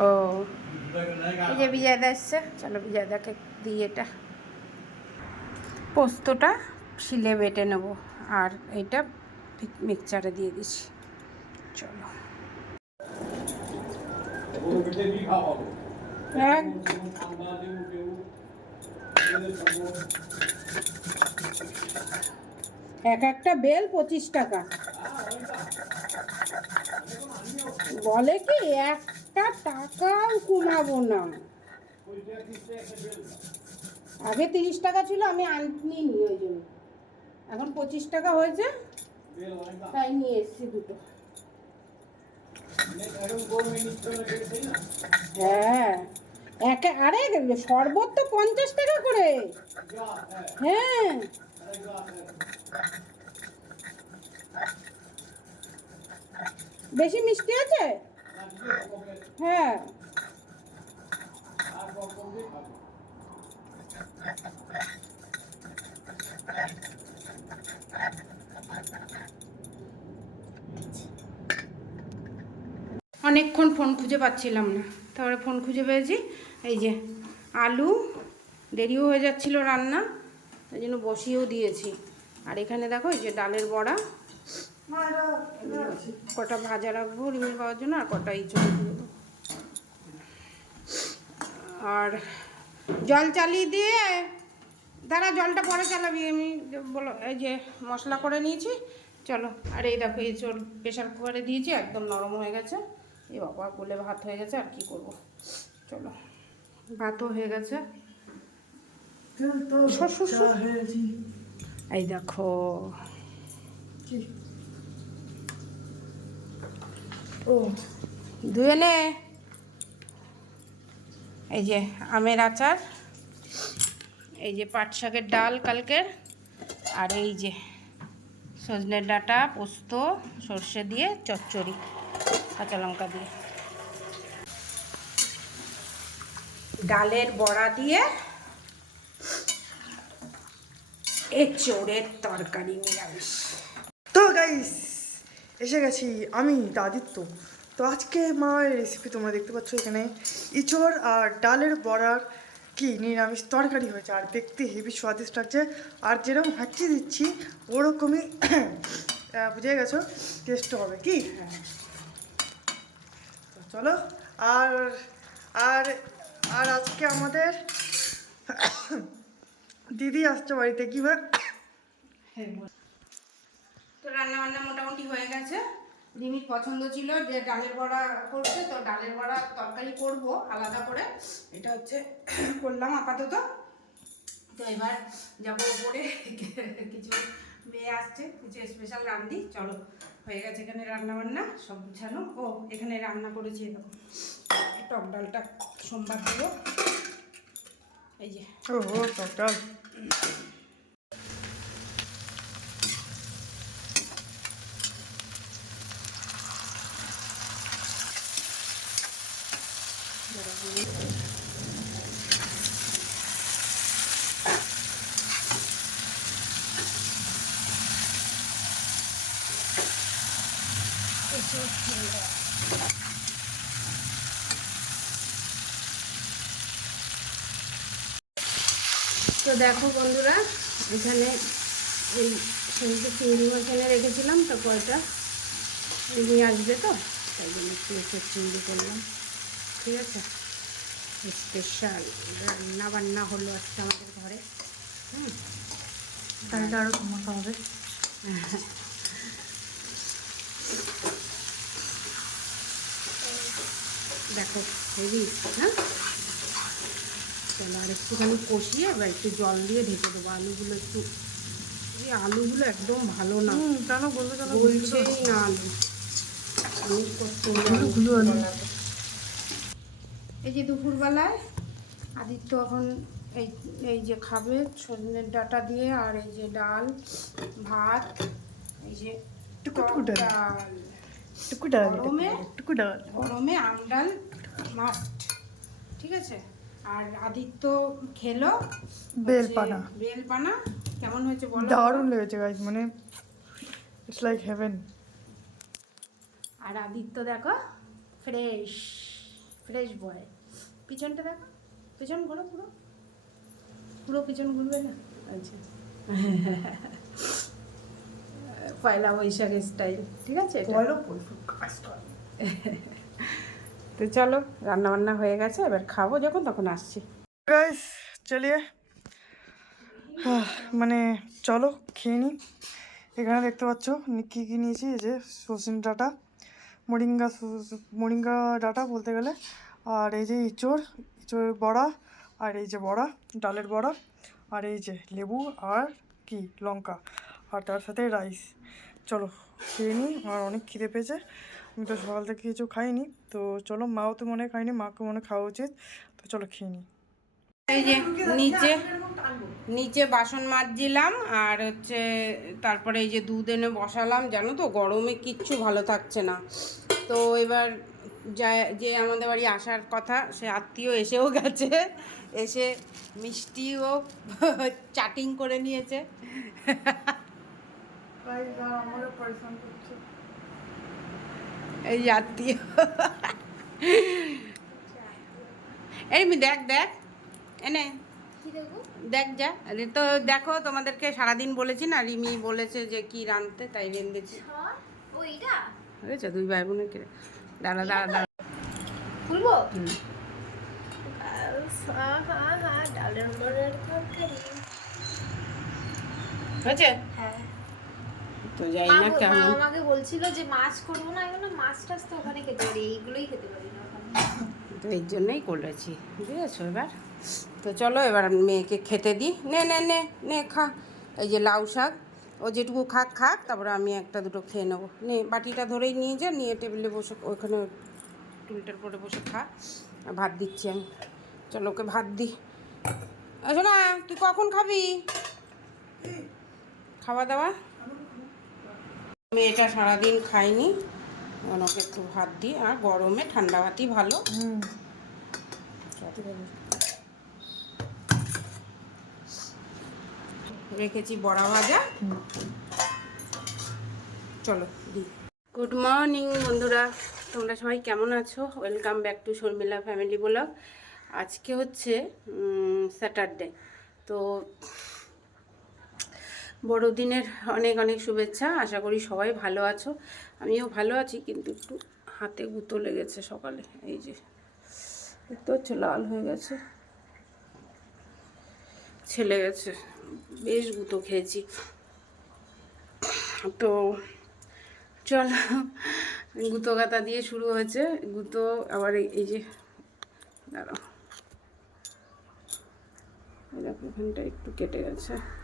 ও। এই যে বিজয়দা এসছে। চলো বিজয়দাকে দিই এটা। পোস্তটা শিলে বেটে নেব। আর এইটা মিক্সচারে দিয়ে দিচ্ছি। চলো। এক। এক একটা বেল পঁচিশ টাকা। বলে কি, একটা টাকাও কমাবো না। আগে তিরিশ টাকা ছিল, আমি আনিনি ওই জন্য। এখন পঁচিশ টাকা হয়েছে, তাই নিয়ে এসেছি দুটো। হ্যাঁ এক আরে শরবত তো পঞ্চাশ টাকা করে। হ্যাঁ। বেশি মিষ্টি আছে? হ্যাঁ। অনেকক্ষণ ফোন খুঁজে পাচ্ছিলাম না। তারপরে ফোন খুঁজে পেয়েছি। এই যে আলু, দেরিও হয়ে যাচ্ছিল রান্না, তাই জন্য বসিয়েও দিয়েছি। আর এখানে দেখো এই যে ডালের বড়া। কটা ভাজা রাখব রিমিল পাওয়ার জন্য আর কটা ইঁচড় দেবো আর জল চালিয়ে দিয়ে দাঁড়া জলটা পরে চালাবি আমি বলো এই যে মশলা করে নিয়েছি। চলো আর এই দেখো এই চোর প্রেশার কুকারে দিয়েছি একদম নরম হয়ে গেছে। এই বাবা বলে ভাত হয়ে গেছে আর কি করব? চলো ভাতও হয়ে গেছে। এই দেখো। ও ধুয়ে নে। এই যে আমের আচার এই যে পাট শাকের ডাল কালকের আর এই যে সজনের ডাঁটা পোস্ত সর্ষে দিয়ে চচ্চড়ি কাঁচা লঙ্কা দিয়ে। ডালের বড়া দিয়ে এচোড়ের তরকারি নিরামিষ তো গাইস এসে গেছি আমি দাদিত্য তো আজকে মায়ের রেসিপি তোমরা দেখতে পাচ্ছ এখানে। ইঁচড় আর ডালের বড়ার কি নিরামিষ তরকারি হয়েছে। আর দেখতে হেভি স্বাদিষ্ট লাগছে। আর যেরকম হাঁচি দিচ্ছি, ওরকমই বুঝে গেছো? টেস্ট হবে, কি? তো চলো, আর আর আর আজকে আমাদের দিদি আসছে বাড়িতে কি ভাই তো রান্না বান্না মোটামুটি হয়ে গেছে। রিমির পছন্দ ছিল যে ডালের বড়া করছে তো ডালের বড়া তরকারি করব আলাদা করে। এটা হচ্ছে করলাম আপাতত। তো এবার যাব উপরে। কিছু মেয়ে আসছে কিছু স্পেশাল রান্দি চলো হয়ে গেছে এখানে রান্না বান্না সব গুছানো। ও এখানে রান্না করেছি এরকম টক ডালটা সোমবার দেবো। এই যে। ও হো ডাল। Thank you. তো দেখো বন্ধুরা এখানে এই সিমটি চিংড়ি এনে রেখেছিলাম তো কয়টা? নিয়ে আসবে তো তাই জন্য একটু চিংড়ি করলাম ঠিক আছে? স্পেশাল রান্না বান্না হলো আজকে আমাদের ঘরে হুম? ডালটা আরও কমাতে হবে। দেখো হেভি হ্যাঁ? চলো আর একটুখানি কষিয়ে এবার একটু জল দিয়ে ঢেকে দেবো। আলুগুলো একটু এই আলুগুলো একদম ভালো না। কেন বলবে কেন? বলছেই না আলু। এই যে দুপুরবেলায় আদিত্য এখন এই এই যে খাবে সজনের ডাটা দিয়ে আর এই যে ডাল ভাত এই যে টুকু টক ডাল। ডাল। টুকু ডাল গরমে? গরমে আম ডাল মাস্ট। ঠিক আছে? আর আদিত্য খেলো। বেল হচ্ছে পানা। বেল পানা কেমন হয়েছে বলো? দারুণ লেগেছে গাইজ মানে ইটস লাইক হেভেন আর আদিত্য দেখো ফ্রেশ ফ্রেশ বয় পিছনটা দেখো পিছন ঘোরো পুরো। পুরো পিছন ঘুরবে না? আচ্ছা। পয়লা বৈশাখ স্টাইল ঠিক আছে কাজ কর। তো চলো রান্না বান্না হয়ে গেছে, এবার খাব যখন, তখন আসছি। গাইস চলিয়ে। মানে চলো, খেয়ে নিই এখানে দেখতে পাচ্ছ কী কী নিয়েছি, এই যে সসিন ডাটা, মোরিঙ্গা মোরিঙ্গা ডাটা বলতে গেলে, আর এই যে ইঁচড়, ইঁচড়ের বড়া, আর এই যে বড়া, ডালের বড়া, আর এই যে লেবু, আর কি, লঙ্কা, আর তার সাথে রাইস। চলো, খেয়ে নিই আমার অনেক খিদে পেয়েছে। আমি তো সকাল থেকে কিছু খাইনি। তো চলো মাও তো মনে খাইনি মাকে মনে খাওয়া উচিত। তো চলো খেয়ে নিই এই যে নিচে নিচে বাসন মাজছিলাম আর হচ্ছে তারপরে এই যে দুধ এনে বসালাম জানো তো গরমে কিচ্ছু ভালো থাকছে না। তো এবার যা যে আমাদের বাড়ি আসার কথা সে আত্মীয় এসেও গেছে এসে মিষ্টিও চাটিং করে নিয়েছে। এই আত্মীয়। এই দেখ দেখ। এনে। দেখ যা। তো দেখো তোমাদেরকে সারাদিন বলেছি না রিমি বলেছে যে কি রাঁধতে তাই রেঁধেছি বুঝেছ দুই ভাই বোনের কে দাঁড়া দাঁড়া দাঁড়া। খুলবো? হয়েছে? হ্যাঁ তো যাই না কেমন। আমাকে বলছিল যে মাছ করব না এগুলো মাছ টাছ তো ওখানে খেতে পারি এইগুলোই খেতে পারি না তো এই জন্যই করেছি বুঝেছ এবার? তো চলো এবার মেয়েকে খেতে দিই। নে নে নে নে খা। এই যে লাউ শাক ও যেটুকু খাক খাক তারপরে আমি একটা দুটো খেয়ে নেব। নে বাটিটা ধরেই নিয়ে যা নিয়ে টেবিলে বসে ওইখানে টুলটার পরে বসে খা। ভাত দিচ্ছি আমি। চলো ওকে ভাত দিই। আচ্ছা না তুই কখন খাবি? খাওয়া দাওয়া? আমি এটা সারাদিন খাইনি। ওকে একটু ভাত দিই আর গরমে ঠান্ডা ভাতই ভালো। রেখেছি বড়া ভাজা। চলো দি গুড মর্নিং বন্ধুরা। তোমরা সবাই কেমন আছো? Welcome back to Sharmila family vlog আজকে হচ্ছে স্যাটারডে তো বড়দিনের অনেক অনেক শুভেচ্ছা। আশা করি সবাই ভালো আছো। আমিও ভালো আছি, কিন্তু একটু হাতে গুঁতো লেগেছে সকালে। এই যে দেখতে হচ্ছে লাল হয়ে গেছে। ছেলে গেছে। বেশ গুঁতো খেয়েছি। তো চল, গুঁতো গাতা দিয়ে শুরু হয়েছে। গুঁতো আবার এই- যে, দাঁড়াও। দেখো, এখানটা একটু কেটে গেছে।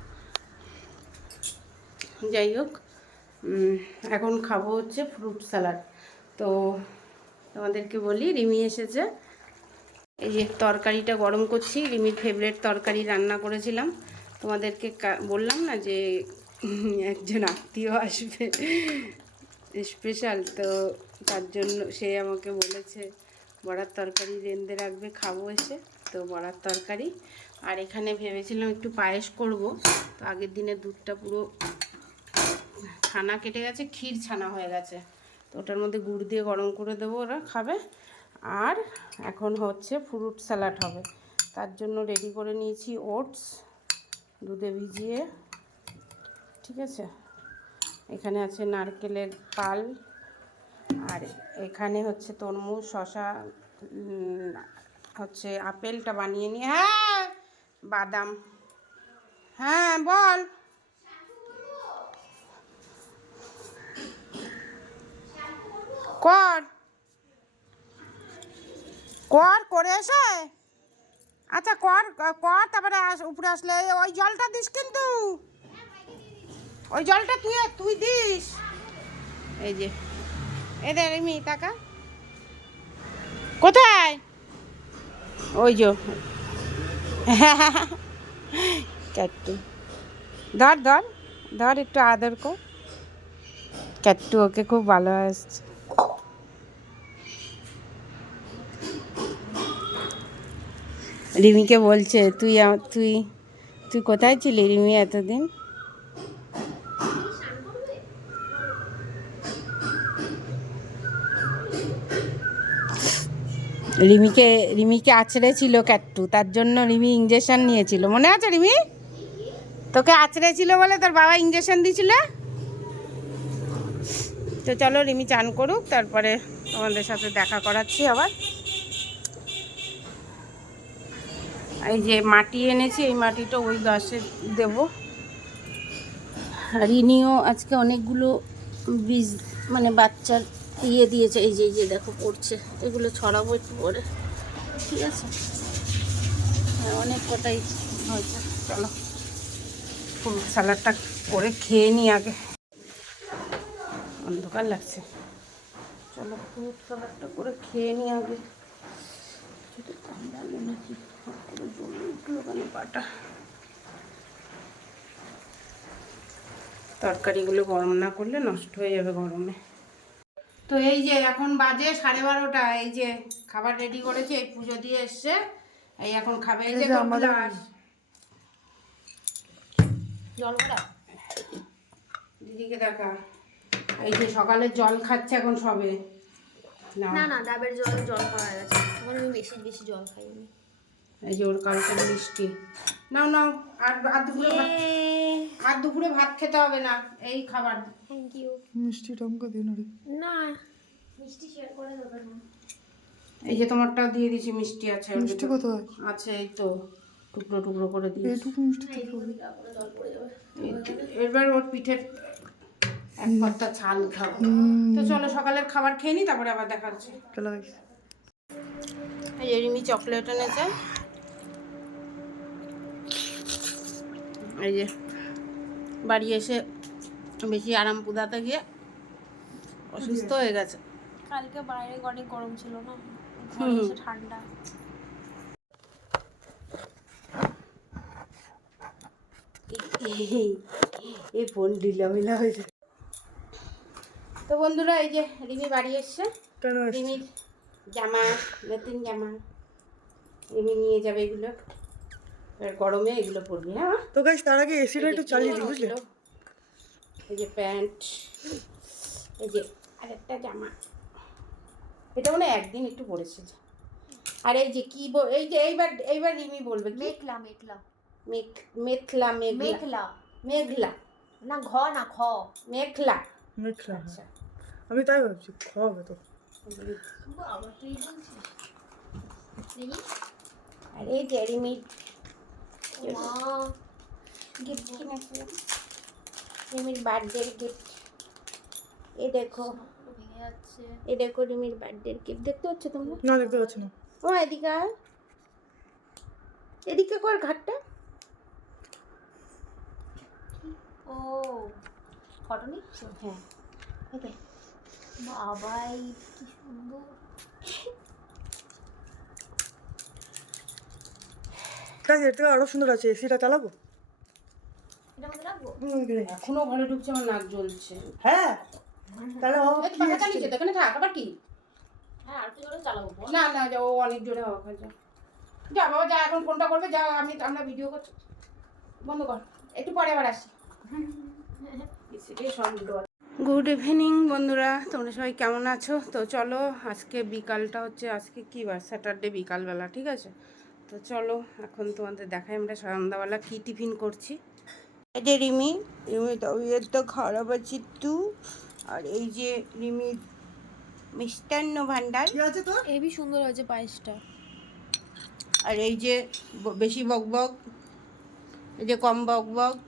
যাই হোক এখন খাব হচ্ছে ফ্রুট স্যালাড তো তোমাদেরকে বলি, রিমি এসেছে। এই যে তরকারিটা গরম করছি, রিমির ফেভারিট তরকারি রান্না করেছিলাম। তোমাদেরকে বললাম না যে, একজন আত্মীয় আসবে স্পেশাল তো তার জন্য সে আমাকে বলেছে, বড়ার তরকারি রেঁধে রাখবে, খাব এসে, তো বড়ার তরকারি। আর এখানে ভেবেছিলাম একটু পায়েস করব, তো আগের দিনে দুধটা পুরো ছানা কেটে গেছে, ক্ষীর ছানা হয়ে গেছে। তো ওটার মধ্যে গুড় দিয়ে গরম করে দেবো ওরা, খাবে। আর এখন হচ্ছে ফ্রুট স্যালাড হবে। তার জন্য রেডি করে নিয়েছি ওটস দুধে ভিজিয়ে, ঠিক আছে? এখানে আছে নারকেলের পাল, আর এখানে হচ্ছে তরমুজ শশা হচ্ছে আপেলটা বানিয়ে নিয়ে হ্যাঁ বাদাম। হ্যাঁ বল। কর। কর, করে এসে। আচ্ছা কর কর, তারপরে আস, উপরে আসলে ওই জলটা দিস কিন্তু। ওই জলটা তুই তুই দিস। এই যে এদের এমনি টাকা কোথায়? ওই যে। ক্যাট্টু। ধর ধর ধর, একটু আদর কর। ক্যাট্টু, ওকে খুব ভালো আসছে রিমিকে বলছে, তুই তুই তুই কোথায় ছিলি রিমি এতদিন? রিমিকে রিমিকে আছড়েছিল ক্যাট্টু, তার জন্য রিমি ইঞ্জেকশন নিয়েছিল। মনে আছে রিমি? তোকে আছড়েছিল বলে তোর বাবা ইঞ্জেকশন দিয়েছিল? তো চলো রিমি চান করুক, তারপরে তোমাদের সাথে দেখা করাচ্ছি আবার। এই যে মাটি এনেছি, এই মাটিটা ওই গাছে দেব। আর ইনিও আজকে অনেকগুলো বীজ মানে বাচ্চার ইয়ে দিয়েছে, এই যে যে দেখো পড়ছে। এগুলো ছড়াবো একটু পরে, ঠিক আছে? অনেক কটাই হয়েছে, চলো। ফ্রুট স্যালাডটা করে খেয়ে নিই আগে। অন্ধকার লাগছে। চলো ফ্রুট স্যালাডটা করে খেয়ে নিই আগে। যদি কামড়ালো নাকি করে জ্বলে উঠল কেন পাটা? তরকারিগুলো গরম না করলে নষ্ট হয়ে যাবে গরমে। তো এই যে এখন বাজে সাড়ে বারোটা এই যে খাবার রেডি করেছে এই পুজো দিয়ে এসছে এই এখন খাবে এই যে জল দিদিকে দেখা। এই যে সকালে জল খাচ্ছে এখন সবে। না। না ডাবের জল জল হয়ে গেছে। এখন আমি বেশি বেশি জল খাইনি। এই যে ওর কালকে মিষ্টি নাও নাও আর আর দুপুরে ভাত আর দুপুরে ভাত খেতে হবে না। এই খাবার। থ্যাংক ইউ মিষ্টি টমকা দিন রে। না। মিষ্টি শেয়ার করে দেবে না এই যে তোমারটাও দিয়ে দিছি মিষ্টি আছে মিষ্টি। কোথায়? আছে এই তো টুকরো টুকরো করে দিয়েছি। এইটুকু মিষ্টি এবার ওর পিঠের এক পাত্তা ছাল খাব। তো চলো সকালের খাবার খেয়ে নি তারপরে আবার দেখা হচ্ছে। চলো এই যে রিমি চকলেট এনেছে। এই যে বাড়ি এসে বেশি আরাম পুদাতে গিয়ে অসুস্থ হয়ে গেছে। কালকে বাইরে অনেক গরম ছিল না ঠান্ডা। এই ফোন ঢিলা মিলা হয়েছে। তো বন্ধুরা এই যে রিমি বাড়ি এসছে। রিমির জামা নতুন জামা। রিমি নিয়ে যাবে এগুলো। আর গরমে এগুলো পরবি হ্যাঁ? তো গাইস তার আগে এসিটা একটু চালিয়ে দিই বুঝলে? এই যে প্যান্ট এই যে আরেকটা জামা। এটা মনে একদিন একটু পরেছে আর এই যে কি এই যে এইবার এইবার রিমি বলবে মেঘলা মেঘলা। মেঘ মেঘলা মেঘলা। মেঘলা। মেঘলা। না ঘ না খ। মেঘলা। আচ্ছা। আমি তাই ভাবছি খাওয়াবে তো। আর গিফট কিনেছিলাম রিমির বার্থডে গিফট এই দেখো। এই দেখো রিমির বার্থডে গিফট দেখতে পাচ্ছ তোমরা? না দেখতে পাচ্ছি না। ও এদিকে। এদিকে কর ঘাটটা। ও। ফটো নিচ্ছ? হ্যাঁ। বাবাই কি সুন্দর। গাইস এর থেকে আরও সুন্দর আছে এসিটা চালাবো? এটা এখনও ঘরে ঢুকছে আমার নাক জ্বলছে। হ্যাঁ? তাহলে ও এই তো পাখা চালিয়েছে তো এখানে থাক আবার কি? হ্যাঁ আর কি চালাবো না না যা ও অনেক জোরে হওয়া খাচ্ছে যা। বাবা যা এখন ফোনটা করবে যা আমি আমরা ভিডিও করছি। বন্ধ কর একটু পরে আবার আসি গুড ইভিনিং বন্ধুরা। তোমরা সবাই কেমন আছো? তো চলো আজকে বিকালটা হচ্ছে আজকে কি বার? স্যাটারডে বিকালবেলা ঠিক আছে? তো চলো এখন তোমাদের দেখাই আমরা সন্ধ্যাবেলা কী টিফিন করছি। এই যে রিমি রিমি তবিয়ত তো খারাপ আছে একটু। আর এই যে রিমি মিষ্টান্ন ভাণ্ডার কি আছে তোর? হেবি সুন্দর হয়েছে পায়েসটা। আর এই যে ব- বেশি বকবক এই যে কম বকবক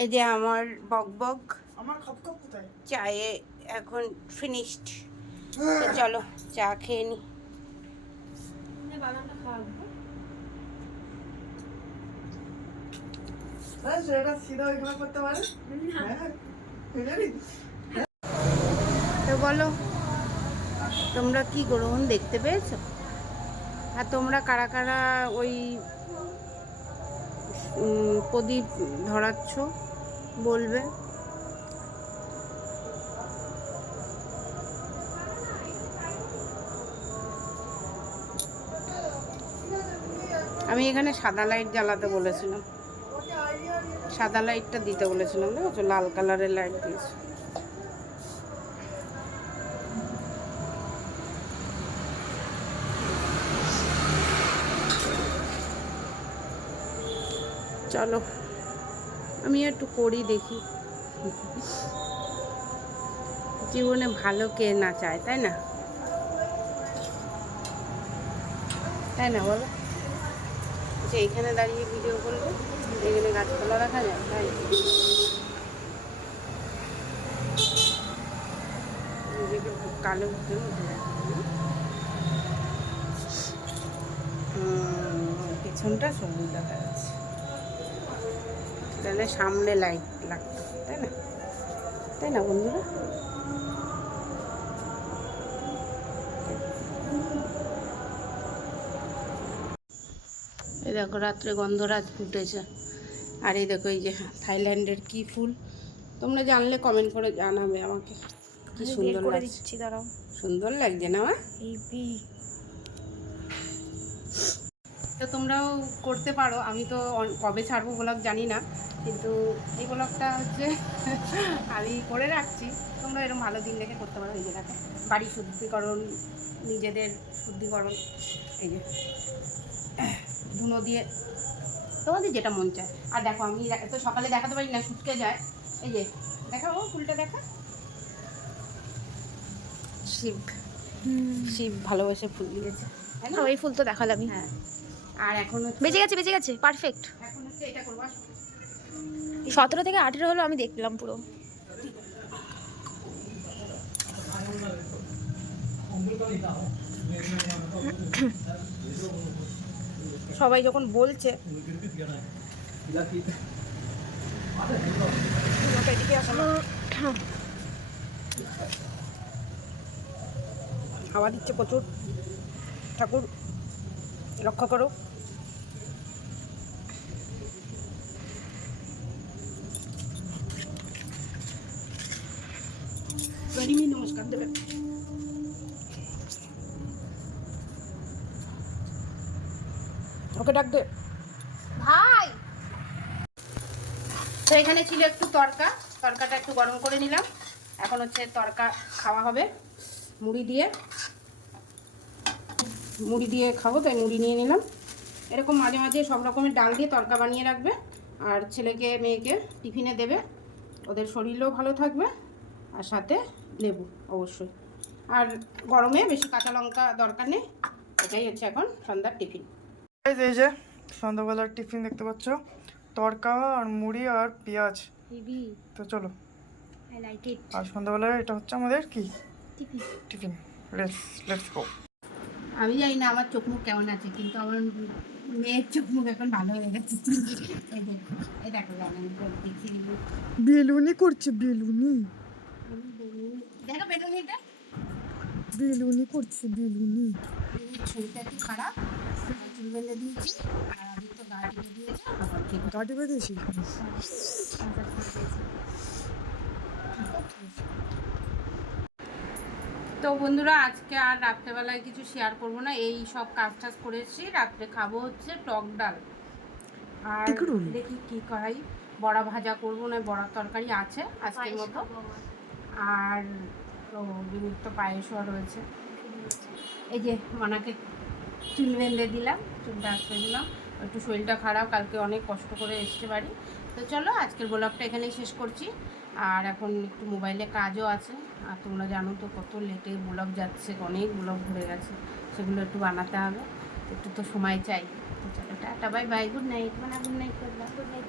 এই যে আমার বকবক আমার খাপ খাপ কোথায়? চায়ে এখন ফিনিশড তো চলো চা খেয়ে নি। হ্যাঁ হ্যাঁ বুঝলি? তো বলো তোমরা কি গ্রহণ দেখতে পেয়েছ? আর তোমরা কারা কারা ওই প্রদীপ ধরাচ্ছ? বলবে। আমি এখানে সাদা লাইট জ্বালাতে বলেছিলাম। সাদা লাইটটা দিতে বলেছিলাম দেখো লাল কালারের লাইট দিয়েছি। চলো। আমি একটু করি, দেখি। জীবনে ভালো কে না চায়, তাই না? তাই না, বলো? যে এখানে দাঁড়িয়ে ভিডিও করব এখানে গাছপালা দেখা যায়, তাই নিজেকে কালো ভিতরে পেছনটা সবুজ দেখা যাচ্ছে। তাহলে সামনে লাইট লাগতো তাই না? তাই না বন্ধুরা? এই দেখো রাত্রে গন্ধরাজ ফুটেছে। আর এই দেখো এই যে থাইল্যান্ডের কি ফুল? তোমরা জানলে কমেন্ট করে জানাবে আমাকে। কি সুন্দর লাগছে। দাঁড়াও। সুন্দর লাগছে না তো তোমরাও করতে পারো আমি তো কবে ছাড়বো ব্লগ জানি না। কিন্তু এই ব্লগটা হচ্ছে আমি করে রাখছি। তোমরা এরকম ভালো দিন দেখে করতে পারো এই দেখো বাড়ি শুদ্ধিকরণ নিজেদের শুদ্ধিকরণ এই যে ধুনো দিয়ে তোমাদের যেটা মন চায়। আর দেখো আমি তো সকালে দেখাতে পারি না শুটকে যায়। এই যে দেখা ও ফুলটা দেখা। শিব। শিব ভালোবাসে ফুল দিয়েছে। না? ওই ফুল তো দেখালামই। হ্যাঁ। আর এখন বেঁচে গেছে বেঁচে গেছে পারফেক্ট এখন হচ্ছে এটা করব সতেরো থেকে আঠেরো হলো আমি দেখলাম পুরো। সবাই যখন বলছে হাওয়া দিচ্ছে প্রচুর। ঠাকুর, রক্ষা করো। গরিমি নমস্কার দেবে ওকে ডাক দে। ভাই! তো এখানে ছিল একটু তরকা, তরকাটা একটু গরম করে নিলাম। এখন হচ্ছে তরকা খাওয়া হবে, মুড়ি দিয়ে। মুড়ি দিয়ে খাব, তাই মুড়ি নিয়ে নিলাম। এরকম মাঝে মাঝে সব রকমের ডাল দিয়ে তরকা বানিয়ে রাখবে। আর ছেলেকে, মেয়েকে টিফিনে দেবে। ওদের শরীরও ভালো থাকবে। আর সাথে লেবু অবশ্যই। আর গরমে বেশি কাঁচা লঙ্কা দরকার নেই এটাই হচ্ছে এখন সন্ধ্যার টিফিন। এই যে, সন্ধ্যাবেলার টিফিন দেখতে পাচ্ছ তরকা আর মুড়ি আর পেঁয়াজ। তো চলো। আই লাইক আর সন্ধ্যাবেলার এটা হচ্ছে আমাদের কি? Tiffin. Tiffin. Let's let's go আমি জানি না আমার চোখ মুখ কেমন আছে কিন্তু আমার মেয়ের চোখ মুখ এখন ভালো হয়ে গেছে। এই দেখো এই দেখো বেলুনি করছে বেলুনি। দেখো বেটুনিটা বেলুনি করছে বেলুনি ছবিটা একটু খারাপ চুল বেঁধে দিয়েছি আর আমি তো গা টিপে দিয়েছে আবার ঠিক গাড়ি তো বন্ধুরা আজকে আর রাত্রেবেলায় কিছু শেয়ার করব না। এই সব কাজ টাজ করেছি। রাত্রে খাব হচ্ছে টক ডাল। আর দেখি কি করাই বড়া ভাজা করব না বড়া তরকারি আছে আজকের মতো। আর তো বিমুক্ত পায়েসও রয়েছে। এই যে মানাকে চুল বেঁধে দিলাম, চুলটা আসতে দিলাম। একটু শরীরটা খারাপ, কালকে অনেক কষ্ট করে এসছে বাড়ি। তো চলো, আজকের ব্লগটা এখানেই শেষ করছি। আর এখন একটু মোবাইলে কাজও আছে। আর তোমরা জানো তো কত লেটে ব্লগ যাচ্ছে, অনেক ব্লগ ঘুরে গেছে। সেগুলো একটু বানাতে হবে। একটু তো সময় চাই। তো চলো, tata, bye bye good night মানে গুড নাইট করলাম গুড নাইট